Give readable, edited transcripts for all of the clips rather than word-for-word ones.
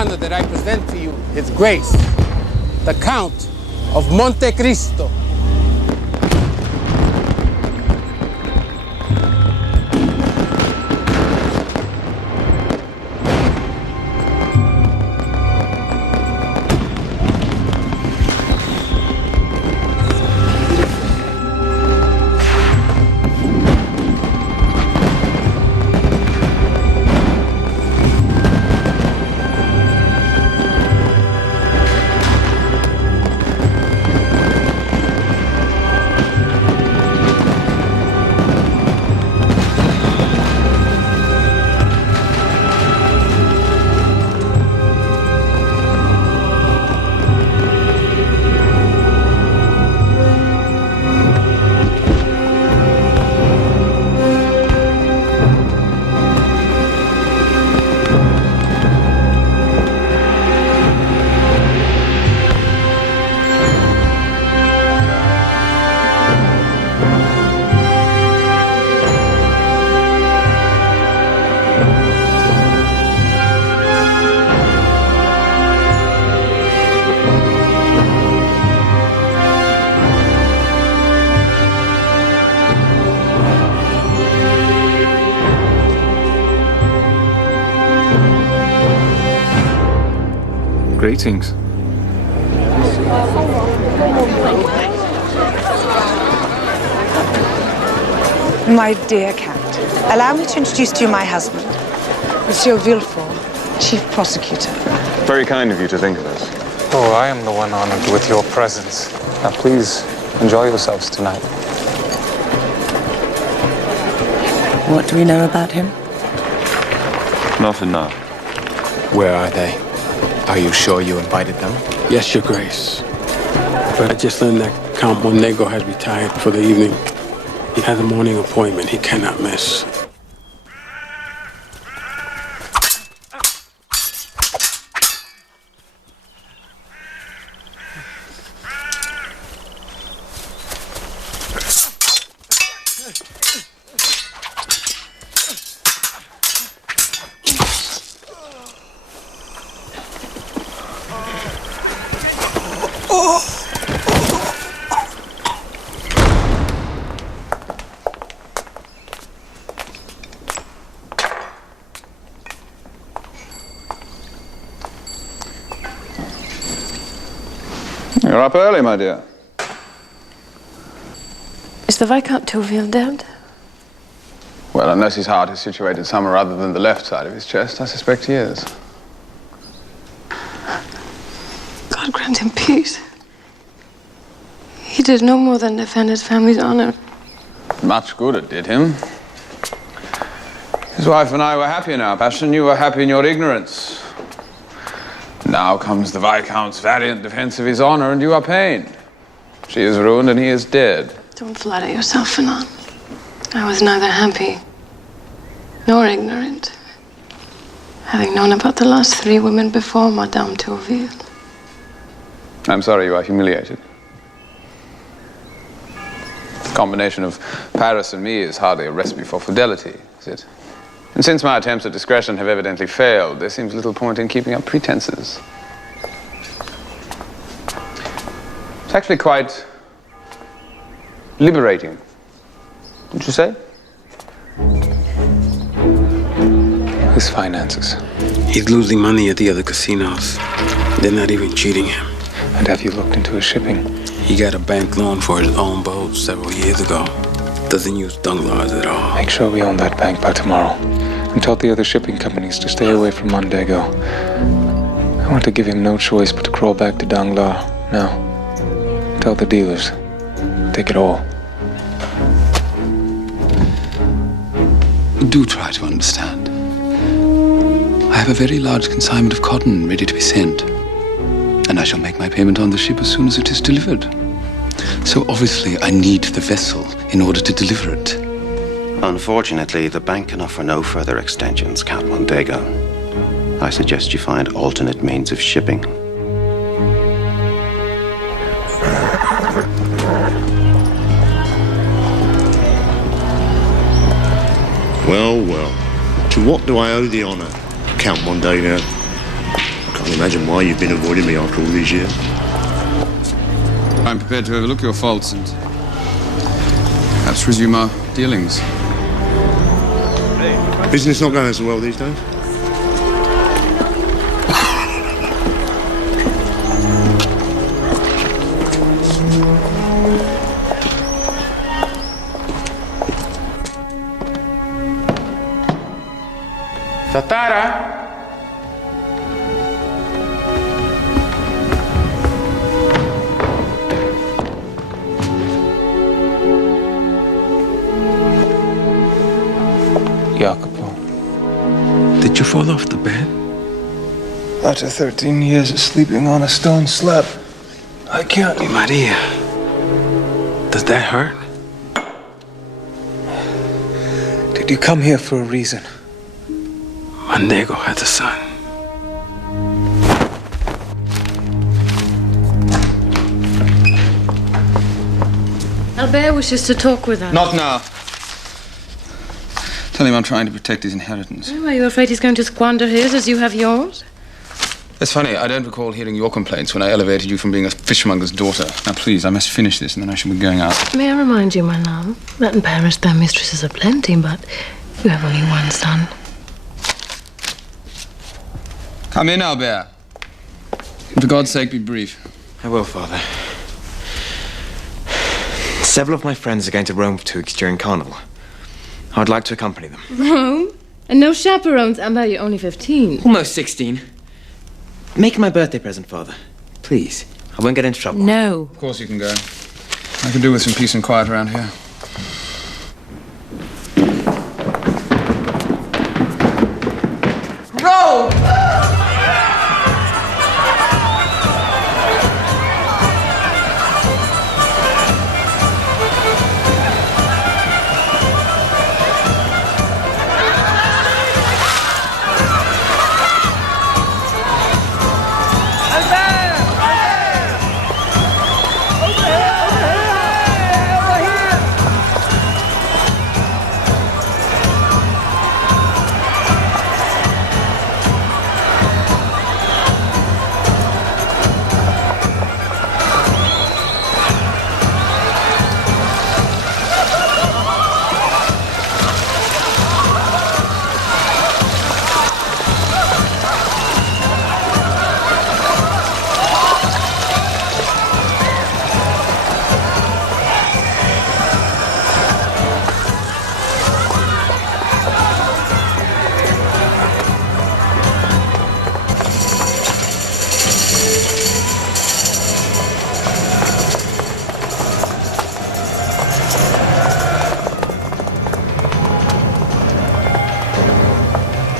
honor that I present to you His Grace, the Count of Monte Cristo. Greetings. My dear Count, allow me to introduce to you my husband, Monsieur Villefort, Chief Prosecutor. Very kind of you to think of us. Oh, I am the one honored with your presence. Now, please, enjoy yourselves tonight. What do we know about him? Not enough. Where are they? Are you sure you invited them? Yes, Your Grace. But I just learned that Count Monego has retired for the evening. He has a morning appointment he cannot miss. You're up early, my dear. Is the Viscount Tourville dead? Well, unless his heart is situated somewhere other than the left side of his chest, I suspect he is. God grant him peace. He did no more than defend his family's honor. Much good it did him. His wife and I were happy in our passion. You were happy in your ignorance. Now comes the Viscount's valiant defense of his honor, and you are pained. She is ruined, and he is dead. Don't flatter yourself, Fernand. I was neither happy nor ignorant, having known about the last 3 women before Madame Tourville. I'm sorry you are humiliated. The combination of Paris and me is hardly a recipe for fidelity, is it? And since my attempts at discretion have evidently failed, there seems little point in keeping up pretenses. It's actually quite liberating, would you say? His finances. He's losing money at the other casinos. They're not even cheating him. And have you looked into his shipping? He got a bank loan for his own boat several years ago. Doesn't use Danglars at all. Make sure we own that bank by tomorrow. And tell the other shipping companies to stay away from Mondego. I want to give him no choice but to crawl back to Danglars. Now, tell the dealers. Take it all. Do try to understand. I have a very large consignment of cotton ready to be sent. And I shall make my payment on the ship as soon as it is delivered. So obviously I need the vessel in order to deliver it. Unfortunately, the bank can offer no further extensions, Count Mondego. I suggest you find alternate means of shipping. Well, well. To what do I owe the honor, Count Mondego? imagine why you've been avoiding me after all these years. I'm prepared to overlook your faults and perhaps resume our dealings. Business not going so well these days? Tatara! Jacopo. Did you fall off the bed? After 13 years of sleeping on a stone slab, I can't. Maria, does that hurt? Did you come here for a reason? Mondego has a son. Albert wishes to talk with us. Not now. Tell him I'm trying to protect his inheritance. Oh, are you afraid he's going to squander his as you have yours? It's funny, I don't recall hearing your complaints when I elevated you from being a fishmonger's daughter. Now, please, I must finish this and then I shall be going out. May I remind you, my love, that in Paris there are mistresses aplenty, but you have only one son. Come in, Albert. And for God's sake, be brief. I will, Father. Several of my friends are going to Rome for 2 weeks during Carnival. I would like to accompany them. Rome? And no chaperones, Amber, you're only 15. Almost 16. Make it my birthday present, Father. Please. I won't get into trouble. No. Of course you can go. I can do with some peace and quiet around here. Rome!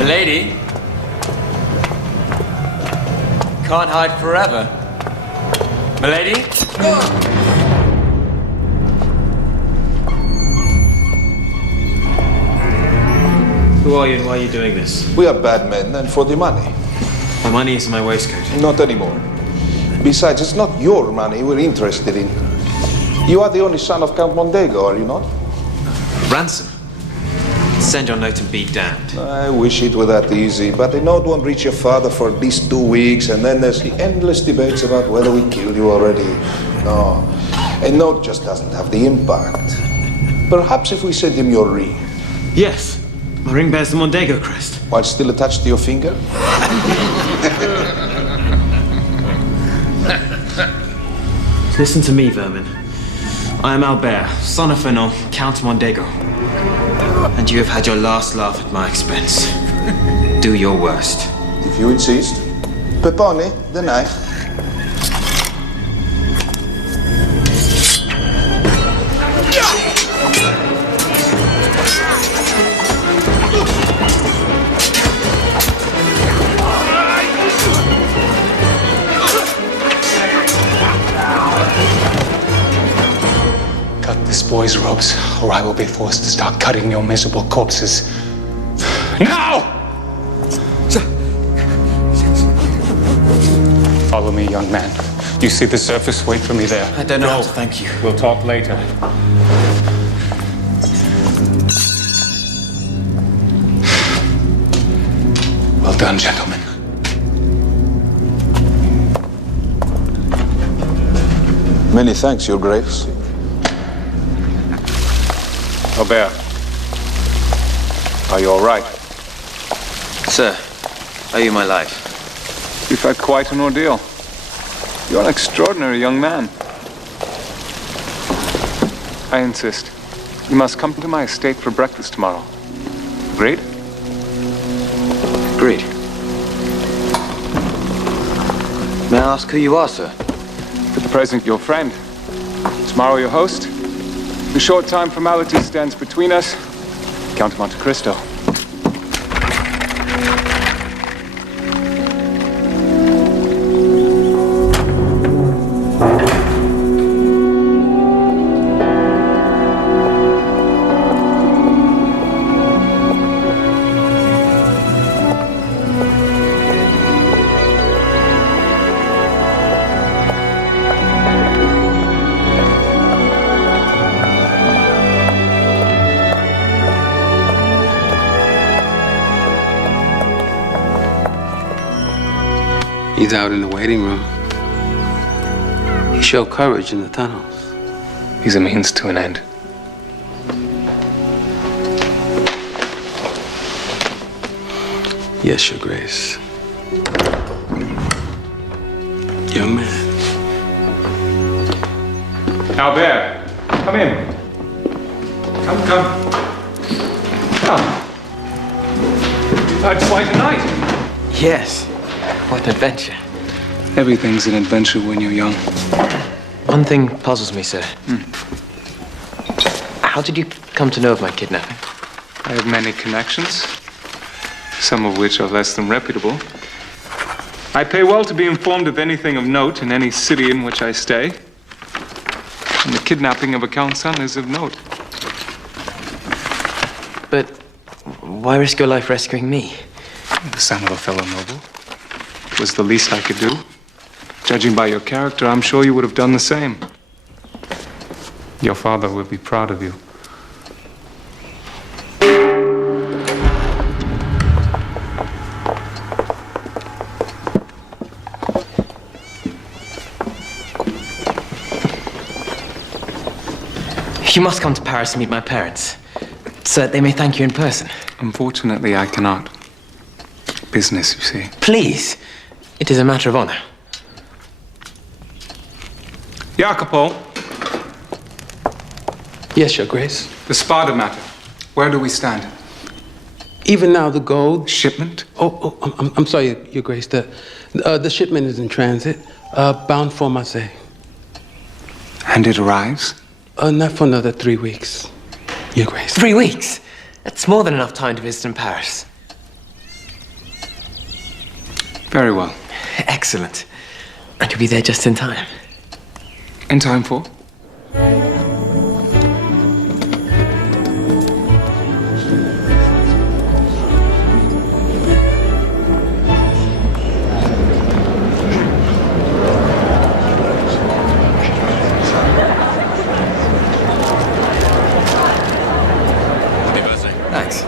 Lady, can't hide forever. Milady? Who are you and why are you doing this? We are bad men, and for the money. My money is in my waistcoat. Not anymore. Besides, it's not your money we're interested in. You are the only son of Count Mondego, are you not? Ransom? Send your note and be damned. I wish it were that easy, but the note won't reach your father for at least 2 weeks, and then there's the endless debates about whether we killed you already. No, a note just doesn't have the impact. Perhaps if we send him your ring. Yes, my ring bears the Mondego crest. While still attached to your finger? Listen to me, vermin. I am Albert, son of Fernand, Count Mondego. And you have had your last laugh at my expense. Do your worst. If you insist. Pepone, the knife. Cut this boy's ropes, or I will be forced to start cutting your miserable corpses. Now! Follow me, young man. You see the surface? Wait for me there. I don't know how to thank you. We'll talk later. Well done, gentlemen. Many thanks, Your Grace. Albert, are you all right? Sir, owe you my life. You've had quite an ordeal. You're an extraordinary young man. I insist. You must come to my estate for breakfast tomorrow. Agreed? Agreed. May I ask who you are, sir? For the present, your friend. Tomorrow, your host. The short time formality stands between us. Count Monte Cristo. He's out in the waiting room. He showed courage in the tunnels. He's a means to an end. Yes, Your Grace. Young man. Albert, come in. Come. Come. You've had quite a night. Yes. What an adventure. Everything's an adventure when you're young. One thing puzzles me, sir. How did you come to know of my kidnapping? I have many connections, some of which are less than reputable. I pay well to be informed of anything of note in any city in which I stay. And the kidnapping of a count's son is of note. But why risk your life rescuing me? The son of a fellow noble. It was the least I could do. Judging by your character, I'm sure you would have done the same. Your father will be proud of you. You must come to Paris to meet my parents, so that they may thank you in person. Unfortunately, I cannot. Business, you see. Please, it is a matter of honor. Jacopo, Yes, Your Grace. the Spada matter. Where do we stand? Even now, the gold. Shipment? I'm sorry, Your Grace. The shipment is in transit, bound for Marseille. And it arrives? Not for another 3 weeks, Your Grace. 3 weeks? That's more than enough time to visit in Paris. Very well. Excellent. And you'll be there just in time. In time for? Thanks.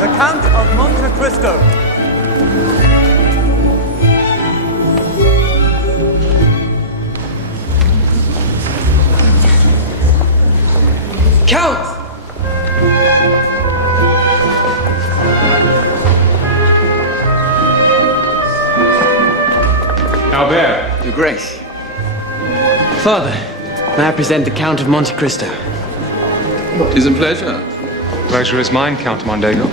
The Count of Monte Cristo. Count! Albert. Your Grace. Father, may I present the Count of Monte Cristo? Tis a pleasure. Pleasure is mine, Count Mondego.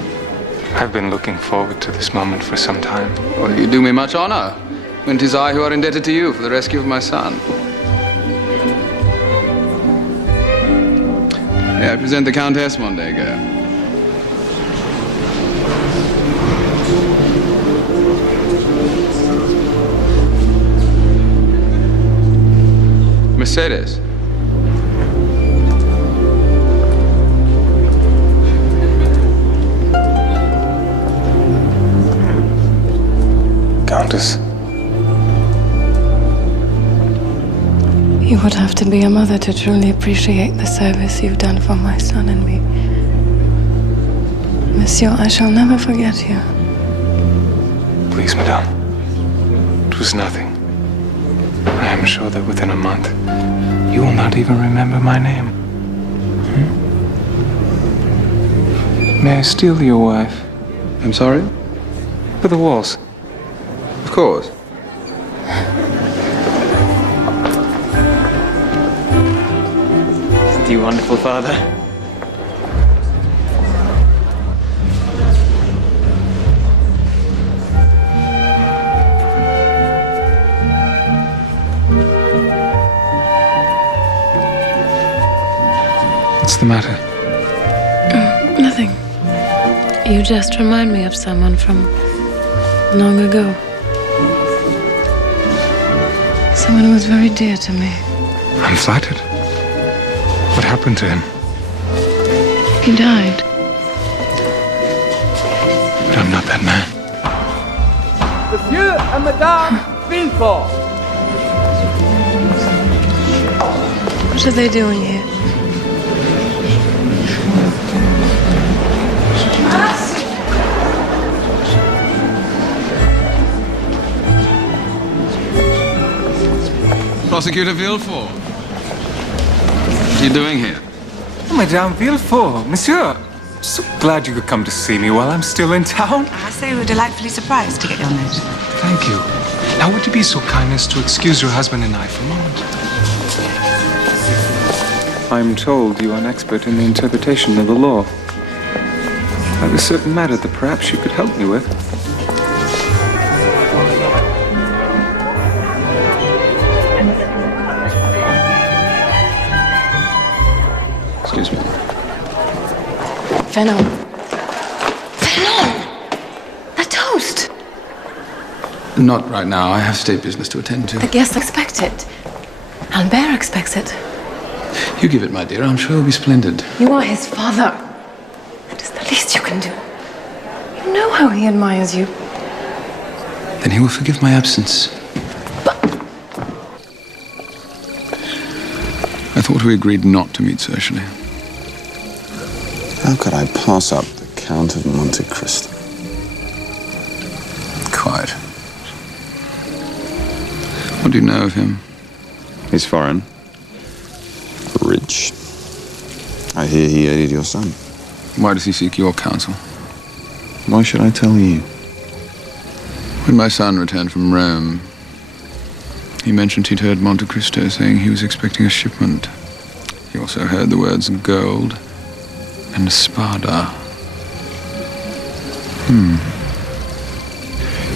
I've been looking forward to this moment for some time. Well, you do me much honor, when 'tis I who are indebted to you for the rescue of my son. May I present the Countess Mondego? Mercedes. Countess. You would have to be a mother to truly appreciate the service you've done for my son and me. Monsieur, I shall never forget you. Please, madame. It was nothing. I am sure that within a month, you will not even remember my name. May I steal your wife? I'm sorry? For the waltz. Of course. Isn't he wonderful, Father? What's the matter? Nothing. You just remind me of someone from long ago. Someone who was very dear to me. I'm flattered. What happened to him? He died. But I'm not that man. Monsieur and Madame Villefort. What are they doing here? Prosecutor Villefort. What are you doing here? Oh, Madame Villefort, Monsieur. So glad you could come to see me while I'm still in town. I say we were delightfully surprised to get your note. Thank you. Now, would you be so kind as to excuse your husband and I for a moment? I'm told you are an expert in the interpretation of the law. I have a certain matter that perhaps you could help me with. Excuse me. Venom. Venom! The toast! Not right now. I have state business to attend to. The guests expect it. Albert expects it. You give it, my dear. I'm sure it'll be splendid. You are his father. It is the least you can do. You know how he admires you. Then he will forgive my absence. But I thought we agreed not to meet socially. How could I pass up the Count of Monte Cristo? Quiet. What do you know of him? He's foreign. Rich. I hear he aided your son. Why does he seek your counsel? Why should I tell you? When my son returned from Rome, he mentioned he'd heard Monte Cristo saying he was expecting a shipment. He also heard the words gold and spada.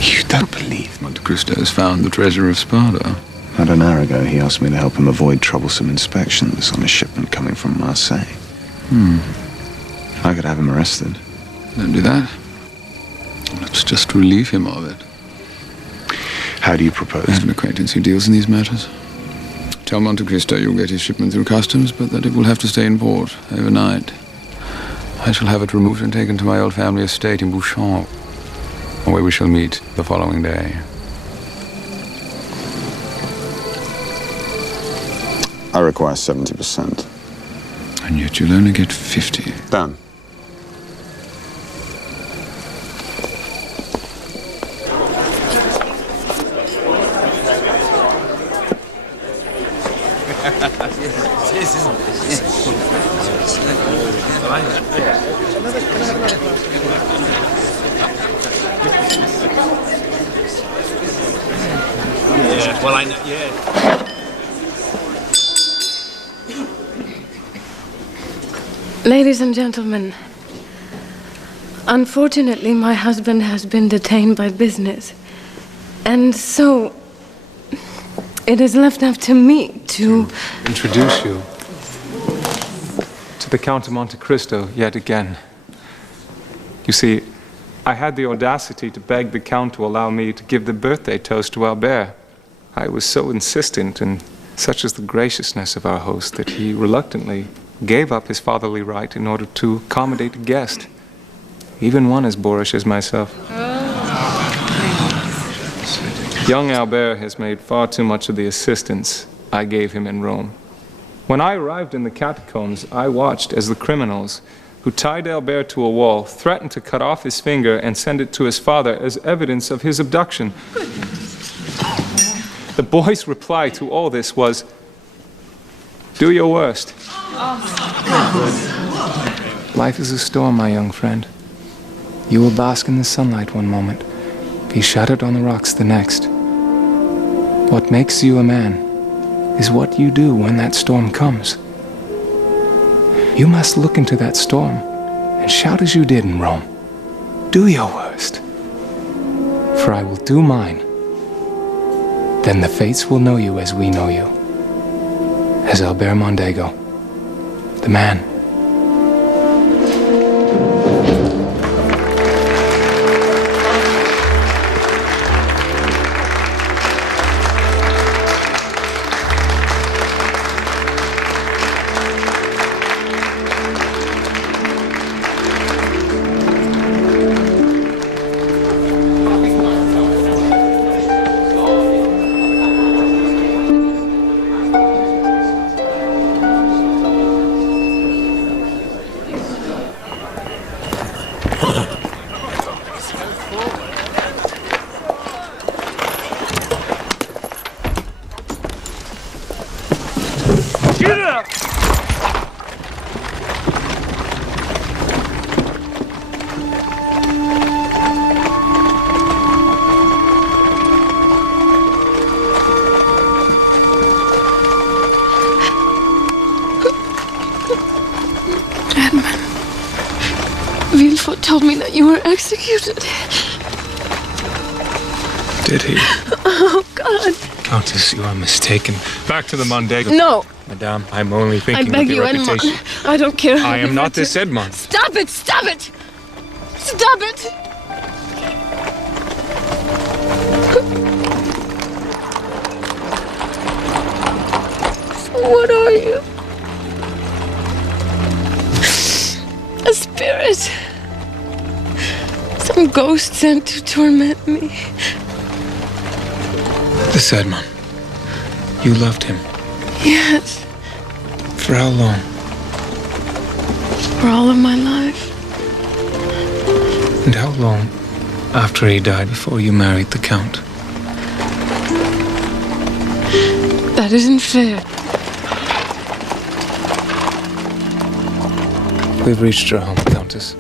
You don't believe Monte Cristo has found the treasure of Spada? About an hour ago, he asked me to help him avoid troublesome inspections on a shipment coming from Marseille. I could have him arrested. Don't do that. Let's just relieve him of it. How do you propose? I have an acquaintance who deals in these matters. Tell Monte Cristo you'll get his shipment through customs, but that it will have to stay in port overnight. I shall have it removed and taken to my old family estate in Bouchon, where we shall meet the following day. I require 70%. And yet you'll only get 50. Done. Yeah, well, I know, yeah. Ladies and gentlemen, unfortunately, my husband has been detained by business. And so, it is left up to me to introduce you to the Count of Monte Cristo yet again. You see, I had the audacity to beg the Count to allow me to give the birthday toast to Albert. I was so insistent, and such is the graciousness of our host, that he reluctantly gave up his fatherly right in order to accommodate a guest, even one as boorish as myself. Young Albert has made far too much of the assistance I gave him in Rome. When I arrived in the catacombs, I watched as the criminals who tied Albert to a wall threatened to cut off his finger and send it to his father as evidence of his abduction. The boy's reply to all this was, do your worst. Life is a storm, my young friend. You will bask in the sunlight one moment, be shattered on the rocks the next. What makes you a man is what you do when that storm comes. You must look into that storm and shout as you did in Rome. Do your worst, for I will do mine. Then the fates will know you as we know you, as Albert Mondego, the man. Villefort told me that you were executed. Did he? Oh, God. Countess, you are mistaken. Back to the Mondego. No. Madame, I'm only I thinking beg of you, your Edmond. reputation. I don't care. I am not this Edmond. Stop it! Stop it! Stop it! What are you? A spirit? Some ghost sent to torment me? This Edmond. You loved him. Yes. For how long? For all of my life. And how long after he died before you married the Count? That isn't fair. We've reached your home, Countess.